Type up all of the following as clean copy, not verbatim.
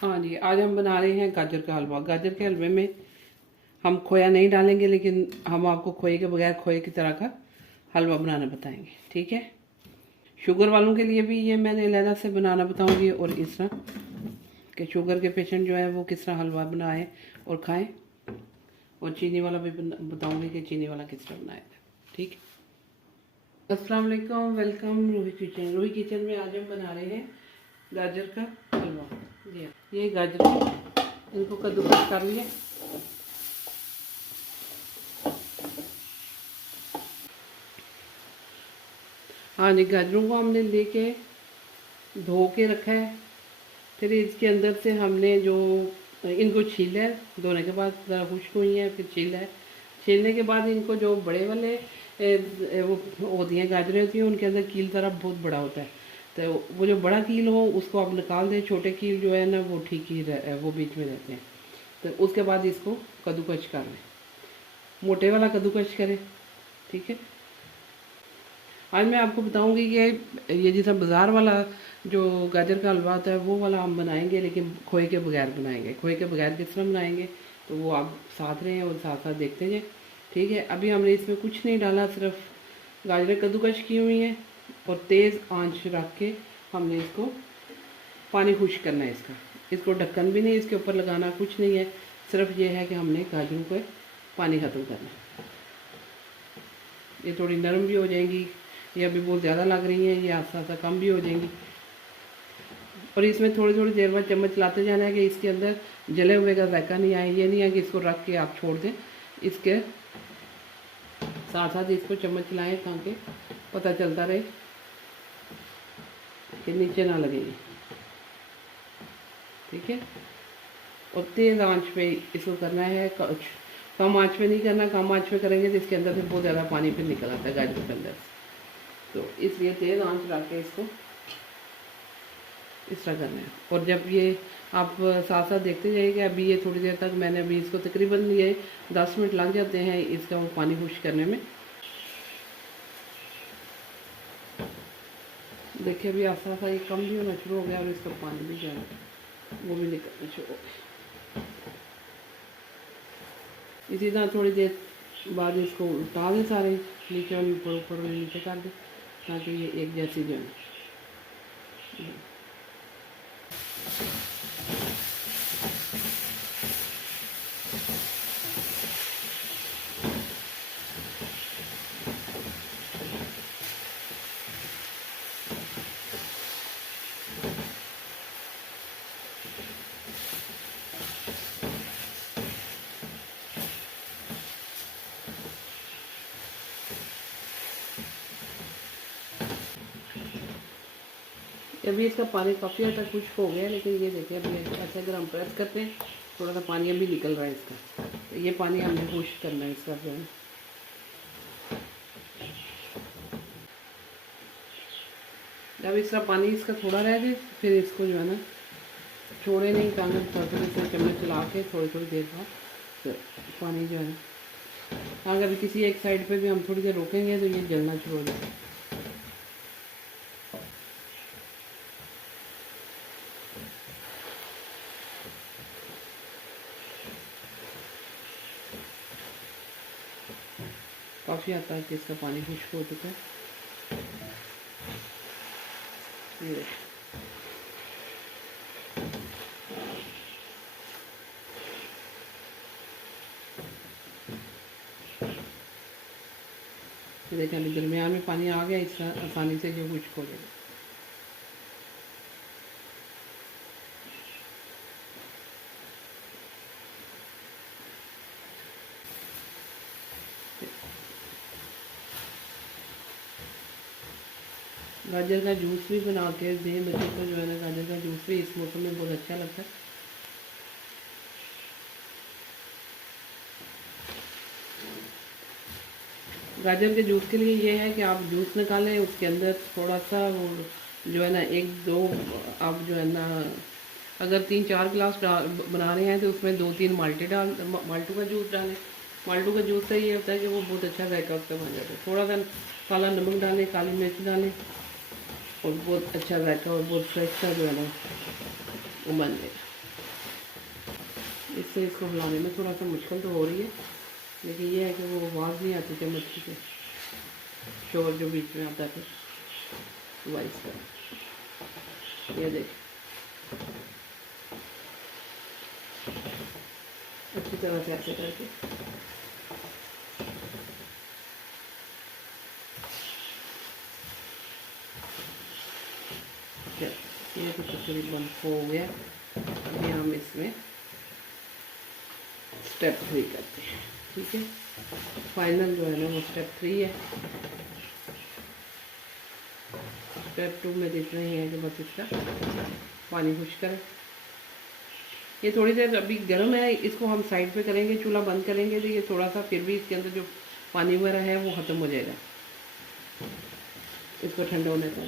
हाँ जी, आज हम बना रहे हैं गाजर का हलवा। गाजर के हलवे में हम खोया नहीं डालेंगे, लेकिन हम आपको खोए के बगैर खोए की तरह का हलवा बनाना बताएंगे, ठीक है। शुगर वालों के लिए भी ये मैंने अलहदा से बनाना बताऊंगी, और इस तरह कि शुगर के पेशेंट जो है वो किस तरह हलवा बनाए और खाएं। और चीनी वाला भी बताऊंगी कि चीनी वाला किस तरह बनाएगा, ठीक है। अस्सलाम वालेकुम, welcome Ruhi kitchen. Ruhi kitchen में आज हम बना रहे हैं गाजर का हलवा। ये गाजर इनको कद्दूकस कर लिए। हाँ जी, गाजरों को हमने लेके धो के रखा है। फिर इसके अंदर से हमने जो इनको छीला है, धोने के बाद ज़रा खुश्क हुई है, फिर छीला है। छीलने के बाद इनको जो बड़े वाले वो होती हैं गाजरें होती हैं, उनके अंदर कील तरफ बहुत बड़ा होता है। तो वो जो बड़ा कील हो उसको आप निकाल दें। छोटे कील जो है ना वो ठीक ही वो बीच में रहते हैं। तो उसके बाद इसको कद्दूकस कर लें, मोटे वाला कद्दूकस करें, ठीक है। आज मैं आपको बताऊंगी कि ये जैसा बाज़ार वाला जो गाजर का हलवा होता है वो वाला हम बनाएंगे, लेकिन खोए के बगैर बनाएंगे। खोए के बगैर किस तरह बनाएंगे तो वो आप साथ रहें और साथ साथ देखते जाएं, ठीक है। अभी हमने इसमें कुछ नहीं डाला, सिर्फ गाजरें कद्दूकस की हुई हैं और तेज़ आंच रख के हमने इसको पानी खुश करना है। इसको ढक्कन भी नहीं इसके ऊपर लगाना, कुछ नहीं है। सिर्फ ये है कि हमने गाजरों को पानी ख़त्म करना है। ये थोड़ी नरम भी हो जाएंगी, ये अभी बहुत ज़्यादा लग रही हैं, ये आस्ता आस्ता कम भी हो जाएंगी। और इसमें थोड़ी थोड़ी देर बाद चम्मच लाते जाना है कि इसके अंदर जले हुए का जायका नहीं आए। ये नहीं है कि इसको रख के आप छोड़ दें, इसके साथ साथ इसको चम्मच चलाएं ताकि पता चलता रहे कि नीचे ना लगे, ठीक है। और तेज़ आंच पे इसको करना है, कम आंच पे नहीं करना। कम आंच पे करेंगे तो इसके अंदर से बहुत ज़्यादा पानी फिर निकल आता है गाजर के अंदर से, तो इसलिए तेज़ आंच रख के इसको इस तरह करना है। और जब ये आप साथ साथ देखते जाइएगा, अभी ये थोड़ी देर तक मैंने अभी इसको तकरीबन ये 10 मिनट लग जाते हैं इसका वो पानी खुश करने में। देखिए अभी आस्ता आस्ता ये कम भी होना शुरू हो गया और इसका पानी भी जो है वो भी निकलना शुरू हो गया। इसी तरह थोड़ी देर बाद इसको उल्टा दें, सारे नीचे और ऊपर ऊपर और नीचे कर दें ताकि ये एक जैसी जो है। अभी इसका पानी काफ़ी हद तक खुश्क हो गया, लेकिन ये देखिए अभी ऐसे अगर हम प्रेस करते हैं थोड़ा सा पानी अभी निकल रहा है इसका, तो ये पानी हमने खुश्क करना है इसका जो है। जब इसका पानी इसका थोड़ा रह जाए फिर इसको जो है ना छोड़े नहीं, ताकि थोड़ी थोड़ी से चम्मच चला के थोड़ी थोड़ी देर बाद तो पानी जो है ना, अगर किसी एक साइड पे भी हम थोड़ी देर रोकेंगे तो ये जलना शुरू हो जाएगा। काफ़ी हद तक इसका पानी खुश्क हो चुका है। ये देखिए अभी दरमियान में पानी आ गया, इस तरह आसानी से जो खुश्क हो जाएगा। गाजर का जूस भी बना के दें बच्चों को, जो है ना गाजर का जूस भी इस मौसम में बहुत अच्छा लगता है। गाजर के जूस के लिए ये है कि आप जूस निकालें, उसके अंदर थोड़ा सा वो जो है ना एक दो आप जो है ना अगर 3-4 गिलास बना रहे हैं तो उसमें 2-3 माल्टू का जूस डालें। माल्टू का जूस से ये होता है कि वो बहुत अच्छा जायका उसका बन जाता है। थोड़ा सा काला नमक डालें, काली मिर्च डालें और बहुत अच्छा जायका और बहुत फ्रेश सा जो है ना वो बन जाएगा। से इसको हिलाने में थोड़ा सा मुश्किल तो हो रही है, लेकिन ये है कि वो आवाज़ नहीं आती चम्मच की, शोर जो बीच में आता था वाइस का। ये देख अच्छी तरह से ऐसे करके ये तो तकरीबन हो गया। अभी हम इसमें स्टेप 3 करते हैं, ठीक है। फाइनल जो है ना वो स्टेप 3 है। स्टेप 2 में इतना ही है कि बस इसका पानी खुश करें। ये थोड़ी देर अभी गर्म है, इसको हम साइड पे करेंगे, चूल्हा बंद करेंगे तो ये थोड़ा सा फिर भी इसके अंदर जो पानी वगैरह है वो ख़त्म हो जाएगा। इसको ठंडा होने का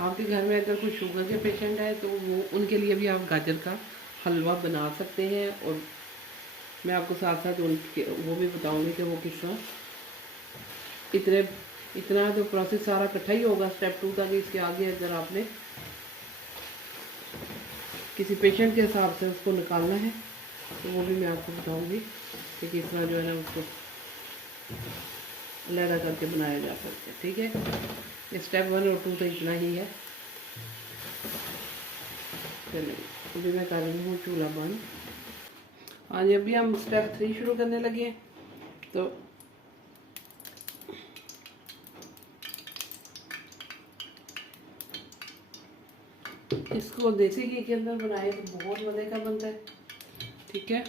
आपके घर में अगर कोई शुगर के पेशेंट है तो वो उनके लिए भी आप गाजर का हलवा बना सकते हैं। और मैं आपको साथ साथ उनके वो भी बताऊंगी कि वो किस तरह इतना तो प्रोसेस सारा इकट्ठा ही होगा स्टेप 2 तक। इसके आगे अगर आपने किसी पेशेंट के हिसाब से उसको निकालना है तो वो भी मैं आपको बताऊंगी कि किस तरह जो है ना उसको लहरा करके बनाया जा सकता है, ठीक है। स्टेप 1 और 2 तो इतना ही है। चलिए अभी मैं कर रही हूँ चूल्हा बंद। हाँ जी, अभी हम स्टेप 3 शुरू करने लगे हैं। तो इसको देसी घी के अंदर बनाए तो बहुत मज़े का बनता है, ठीक है।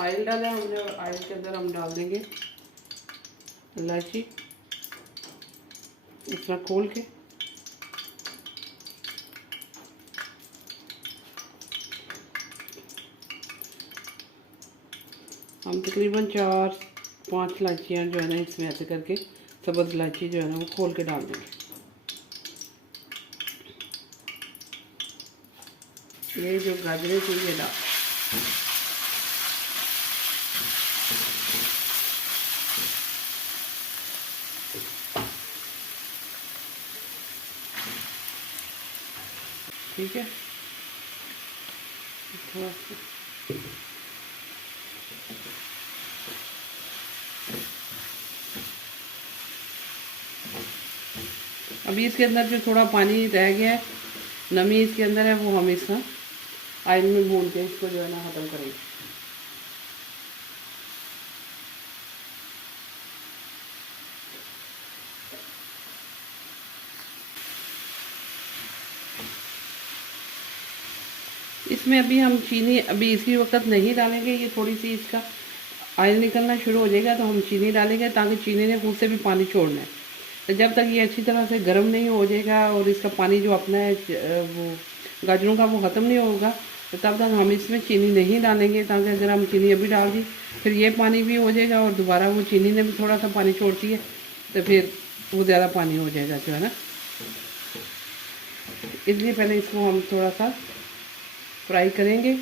ऑयल डाला हमने और ऑयल के अंदर हम डाल देंगे इलायची इस तरह खोल के। हम तकरीबन 4-5 इलायचियाँ जो है ना इसमें ऐसे करके सब्ज़ इलायची जो है ना वो खोल के डाल देंगे। ये जो गाजरें थी ये डाल ठीक है। थोड़ा सा अभी इसके अंदर जो थोड़ा पानी रह गया है, नमी इसके अंदर है, वो हम इसका ऑयल में भून के इसको जो है ना ख़त्म करेंगे। इसमें अभी हम चीनी अभी इसी वक्त नहीं डालेंगे। ये थोड़ी सी इसका ऑयल निकलना शुरू हो जाएगा तो हम चीनी डालेंगे, ताकि चीनी ने खुद से भी पानी छोड़ना है। तो जब तक ये अच्छी तरह से गर्म नहीं हो जाएगा और इसका पानी जो अपना है वो गाजरों का वो ख़त्म नहीं होगा, तो तब तक हम इसमें चीनी नहीं डालेंगे। ताकि अगर हम चीनी अभी डाल दी फिर ये पानी भी हो जाएगा और दोबारा वो चीनी ने भी थोड़ा सा पानी छोड़ती है, तो फिर वो ज़्यादा पानी हो जाएगा जो है ना। इसलिए पहले इसको हम थोड़ा सा फ्राई करेंगे,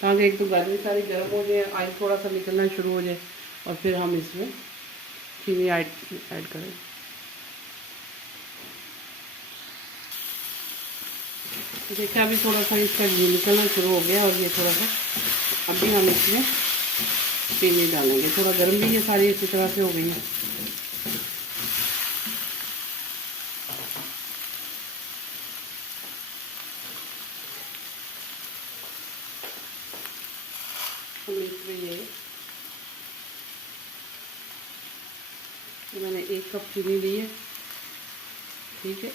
ताकि एक तो गाजर सारी गर्म हो जाए, ऑयल थोड़ा सा निकलना शुरू हो जाए और फिर हम इसमें चीनी ऐड करें। देखा अभी थोड़ा सा इसका घी निकलना शुरू हो गया और ये थोड़ा सा अभी हम इसमें चीनी डालेंगे। थोड़ा गर्म भी ये सारी इसी तरह से हो गई है। तो मैंने 1 कप चीनी ली है, ठीक है।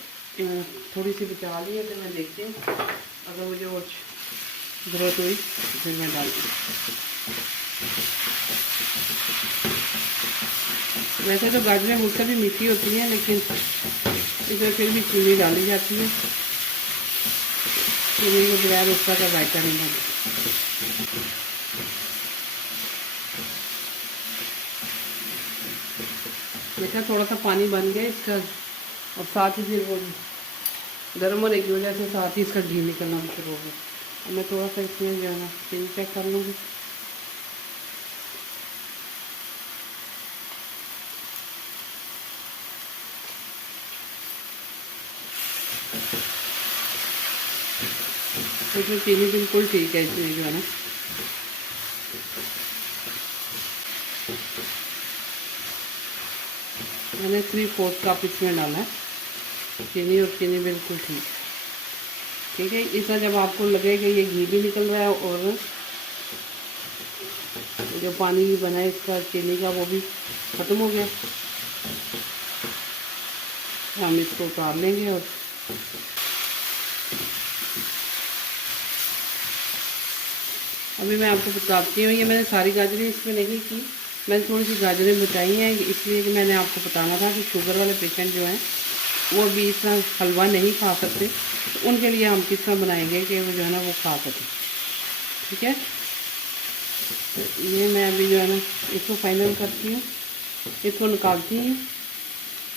थोड़ी सी बचा ली है, तो मैं देखती हूँ अगर मुझे और ज़रूरत हुई तो फिर मैं डाल दूँ। वैसे तो गाजरें मुझसे भी मीठी होती हैं, लेकिन इसमें फिर भी चीनी डाली जाती है। चीनी के बगैर उसका का जायका नहीं बना। देखा थोड़ा सा पानी बन गया इसका, और साथ ही फिर वो गर्म होने की वजह से साथ ही इसका घी निकलना भी शुरू हो गया। अब मैं थोड़ा सा इसमें जो है ना चीनी चेक कर लूँगी। इसमें चीनी बिल्कुल ठीक है, इसमें जो है ना मैंने 3/4 कप इसमें डाला है चीनी, और चीनी बिल्कुल ठीक है। इसमें जब आपको लगे कि ये घी भी निकल रहा है और जो पानी बना है इसका चीनी का वो भी ख़त्म हो गया, हम इसको उतार लेंगे। और अभी मैं आपको बताती हूँ, ये मैंने सारी गाजरें इसमें नहीं की, मैंने थोड़ी सी गाजरें बचाई हैं, इसलिए कि मैंने आपको बताना था कि शुगर वाले पेशेंट जो हैं वो अभी इस तरह हलवा नहीं खा सकते, तो उनके लिए हम किस तरह बनाएंगे कि वो जो है ना वो खा सकें। ठीक है, तो ये मैं अभी जो है ना इसको फाइनल करती हूँ, इसको निकालती हूँ,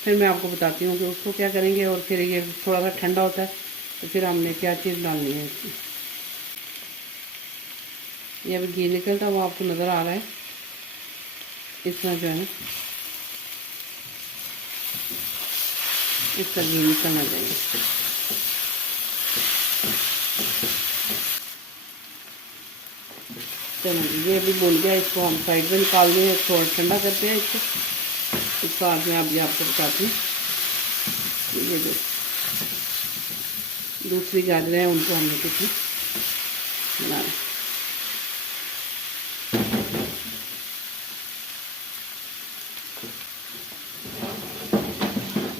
फिर मैं आपको बताती हूँ कि उसको क्या करेंगे। और फिर ये थोड़ा सा ठंडा होता है तो फिर हमने क्या चीज़ डालनी है इसमें। ये अभी घी निकलता वो आपको नज़र आ रहा है, इस तरह जो है ना इसका घी निकलना चाहिए। चलो ये अभी भून गया, इसको हम साइड में निकाल दें, थोड़ा ठंडा करते हैं इसको। इसको आज मैं अभी आपको बताती हूँ। ये जो दूसरी गाजरें हैं उनको हमने कुछ बनाना।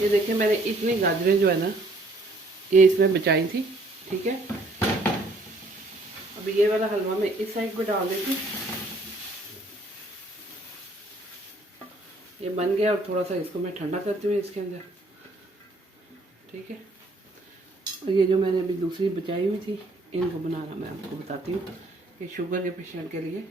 ये देखिए मैंने इतनी गाजरें जो है ना ये इसमें बचाई थी। ठीक है, अब ये वाला हलवा मैं इस साइड को डाल देती हूँ। ये बन गया और थोड़ा सा इसको मैं ठंडा करती हूँ इसके अंदर। ठीक है, और ये जो मैंने अभी दूसरी बचाई हुई थी इनको बनाना मैं आपको बताती हूँ कि शुगर के पेशेंट के लिए।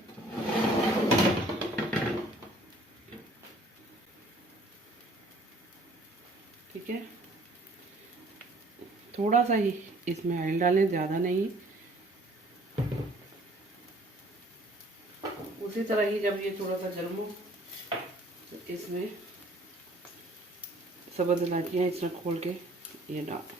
ठीक है, थोड़ा सा ही इसमें ऑयल डालें, ज़्यादा नहीं। उसी तरह ही जब ये थोड़ा सा गर्म हो तो इसमें सब्ज़ इलायचियाँ इस तरह खोल के ये डाल।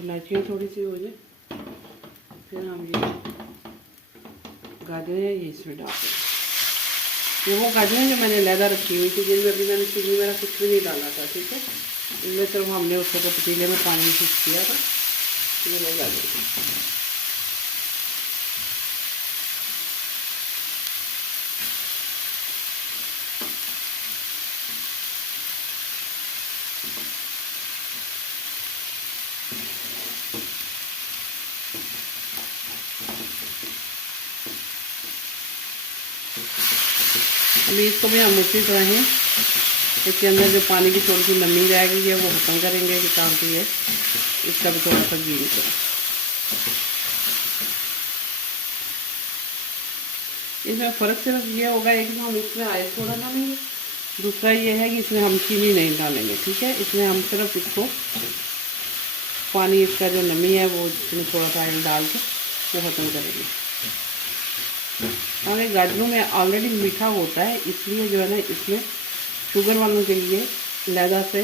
इलायचियाँ थोड़ी सी हो जाए फिर हम ये गाजरें ये इसमें डालते हैं। ये वो गाजरें जो मैंने लहदा रखी हुई थी जिनमें अभी मैंने चीनी मेरा कुछ भी नहीं डाला था। ठीक है, इनमें सिर्फ हमने उसको तो पतीले में पानी मिक्स किया था। ये वो गाजर अभी इसको भी हम उसी तरह ही इसके अंदर जो पानी की थोड़ी सी नमी रहेगी है वो खत्म करेंगे कि ताकि ये इसका भी थोड़ा सा घी निकले। इसमें फ़र्क सिर्फ ये होगा एक तो हम इसमें ऑयल थोड़ा डालेंगे, दूसरा ये है कि इसमें हम चीनी नहीं डालेंगे। ठीक है, इसमें हम सिर्फ इसको पानी इसका जो नमी है वो इसमें थोड़ा सा ऑयल डाल के वो ख़त्म करेंगे। हमारे गाजरों में ऑलरेडी मीठा होता है, इसलिए जो है ना इसमें शुगर वालों के लिए लहदा से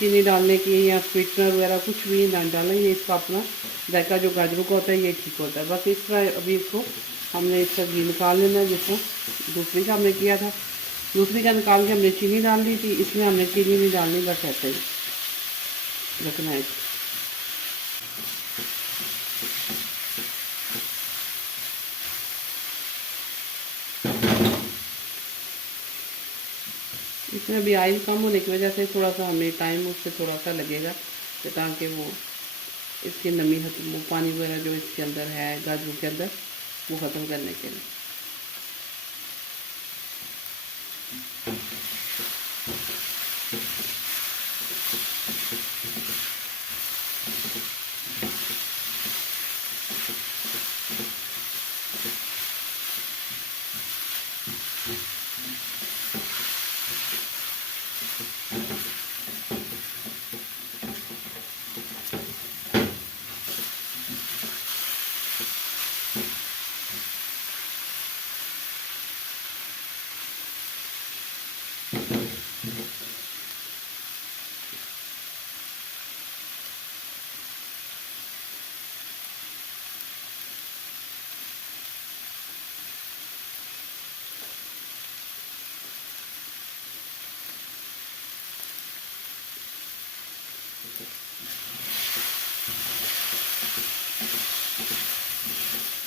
चीनी डालने की या स्वीटनर वगैरह कुछ भी ना डालें। ये इसका अपना जायका जो गाजरों का होता है ये ठीक होता है। बस इसका अभी इसको हमने इसका घी निकाल लेना है, जैसे दूसरी का हमने किया था। दूसरी का निकाल के हमने चीनी डाल दी थी, इसमें हमने चीनी नहीं डालनी, बस ऐसे ही रखना है। इसमें अभी ऑयल कम होने की वजह से थोड़ा सा हमें टाइम उससे थोड़ा सा लगेगा ताकि वो इसकी नमी वो पानी वगैरह जो इसके अंदर है गाजरों के अंदर वो ख़त्म करने के लिए।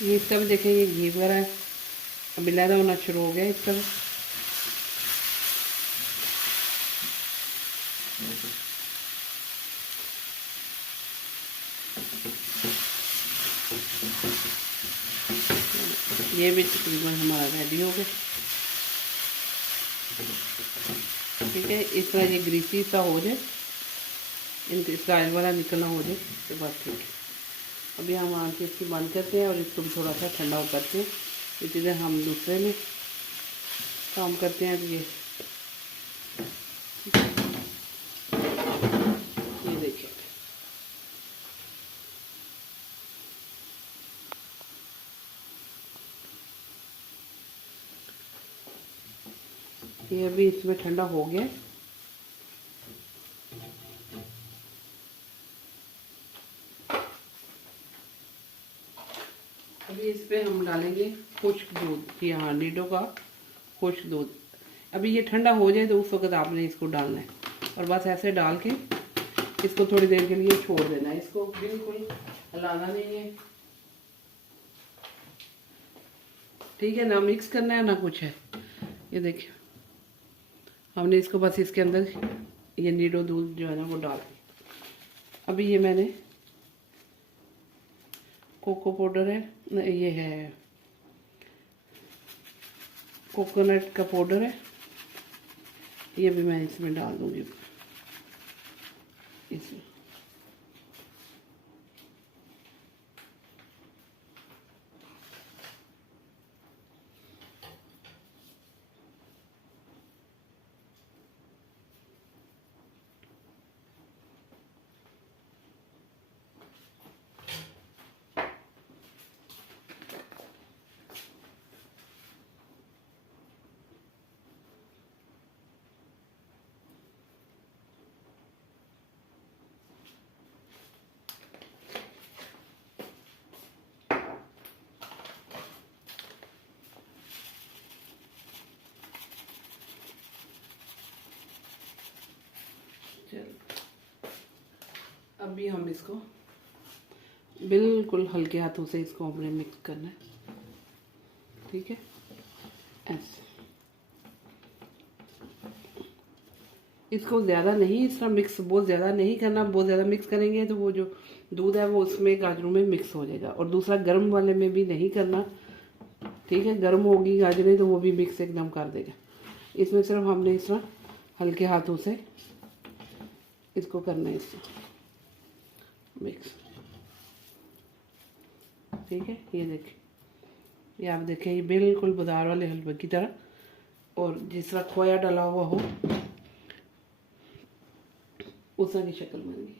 ये इसका भी देखें, ये घी वगैरह है अभी लहरा होना शुरू हो गया इसका भी। ये भी तकरीबन हमारा रेडी हो गया। ठीक है, इस तरह ये ग्रीसी सा हो जाए, इनके इसका ऑयल वाला निकलना हो जाए तो बस ठीक है। अभी हम आँच इसकी बंद करते हैं और इसको भी थोड़ा सा ठंडा करते हैं। इसी तरह हम दूसरे में काम करते हैं। ये देखिए, ये अभी इसमें ठंडा हो गया। अभी इस पे हम डालेंगे खुश्क दूध, यहाँ नीडो का खुश्क दूध। अभी ये ठंडा हो जाए तो उस वक्त आपने इसको डालना है और बस ऐसे डाल के इसको थोड़ी देर के लिए छोड़ देना है। इसको बिल्कुल हिलाना नहीं है, ठीक है, ना मिक्स करना है ना कुछ है। ये देखिए, हमने इसको बस इसके अंदर ये नीडो दूध जो है ना वो डाल दिया। अभी ये मैंने कोको पाउडर है, ये है कोकोनट का पाउडर है, ये भी मैं इसमें डाल दूंगी इसमें। अभी हम इसको बिल्कुल हल्के हाथों से इसको हमने मिक्स करना है, ठीक है, ऐसे। इसको ज़्यादा नहीं, इस तरह मिक्स बहुत ज़्यादा नहीं करना। बहुत ज़्यादा मिक्स करेंगे तो वो जो दूध है वो उसमें गाजरों में मिक्स हो जाएगा। और दूसरा गर्म वाले में भी नहीं करना, ठीक है, गर्म होगी गाजरें तो वो भी मिक्स एकदम कर देगा। इसमें सिर्फ हमने इस तरह हल्के हाथों से इसको करना है, इसको मिक्स, ठीक है। ये देखिए, ये आप देखें, ये बिल्कुल बाजार वाले हलवे की तरह, और जिस तरह खोया डाला हुआ हो उस तरह की शक्ल बन गई।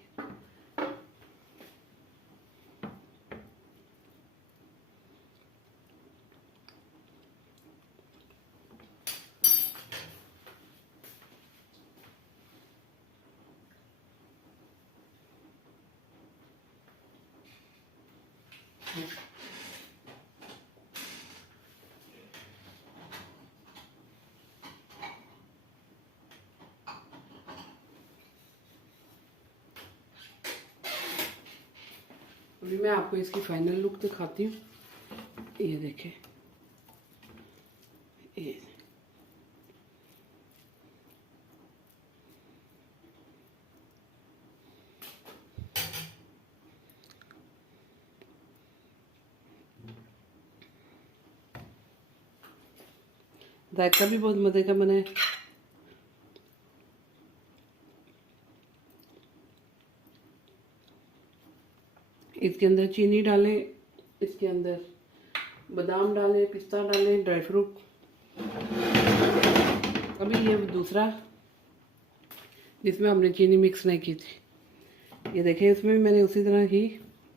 अभी मैं आपको इसकी फाइनल लुक दिखाती हूँ। ये देखें, ये जायका भी बहुत मज़े का बना है। इसके अंदर चीनी डालें, इसके अंदर बादाम डालें, पिस्ता डालें, ड्राई फ्रूट। अभी ये दूसरा जिसमें हमने चीनी मिक्स नहीं की थी, ये देखिए इसमें भी मैंने उसी तरह ही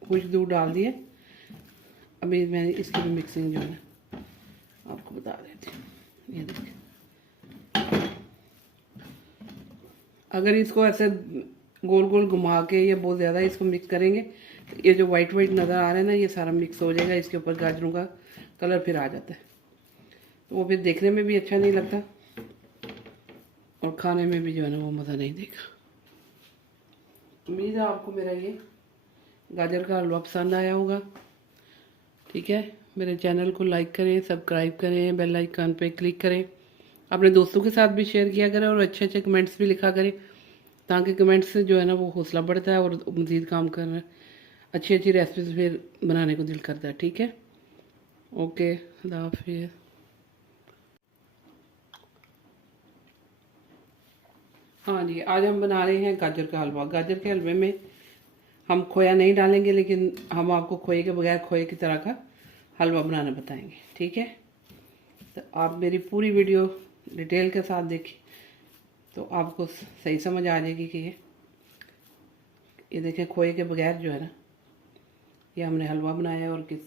कुछ दूध डाल दिए। अभी मैं इसकी भी मिक्सिंग जो है आपको बता देती हूँ। ये देखिए, अगर इसको ऐसे गोल गोल घुमा के ये बहुत ज़्यादा इसको मिक्स करेंगे तो ये जो वाइट वाइट नज़र आ रहा है ना, ये सारा मिक्स हो जाएगा, इसके ऊपर गाजरों का कलर फिर आ जाता है, तो वो फिर देखने में भी अच्छा नहीं लगता और खाने में भी जो है ना वो मज़ा नहीं देगा। उम्मीद है आपको मेरा ये गाजर का हलवा पसंद आया होगा। ठीक है, मेरे चैनल को लाइक करें, सब्सक्राइब करें, बेल आइकन पे क्लिक करें, अपने दोस्तों के साथ भी शेयर किया करें और अच्छे अच्छे कमेंट्स भी लिखा करें, ताकि कमेंट्स से जो है ना वो हौसला बढ़ता है और मज़ीद काम करना, अच्छी अच्छी रेसिपीज फिर बनाने को दिल करता है। ठीक है, ओके, खुदा हाफिज़। हाँ जी, आज हम बना रहे हैं गाजर का हलवा। गाजर के हलवे में हम खोया नहीं डालेंगे, लेकिन हम आपको खोए के बगैर खोए की तरह का हलवा बनाना बताएंगे। ठीक है, तो आप मेरी पूरी वीडियो डिटेल के साथ देखिए तो आपको सही समझ आ जाएगी कि ये देखें खोए के बगैर जो है ना ये हमने हलवा बनाया है। और किस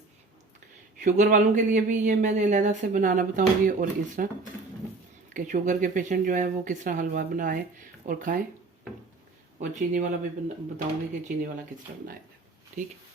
शुगर वालों के लिए भी ये मैंने अलहदा से बनाना बताऊंगी, और इस तरह कि शुगर के पेशेंट जो है वो किस तरह हलवा बनाएं और खाएं, और चीनी वाला भी बताऊंगी कि चीनी वाला किस तरह बनाया। ठीक है।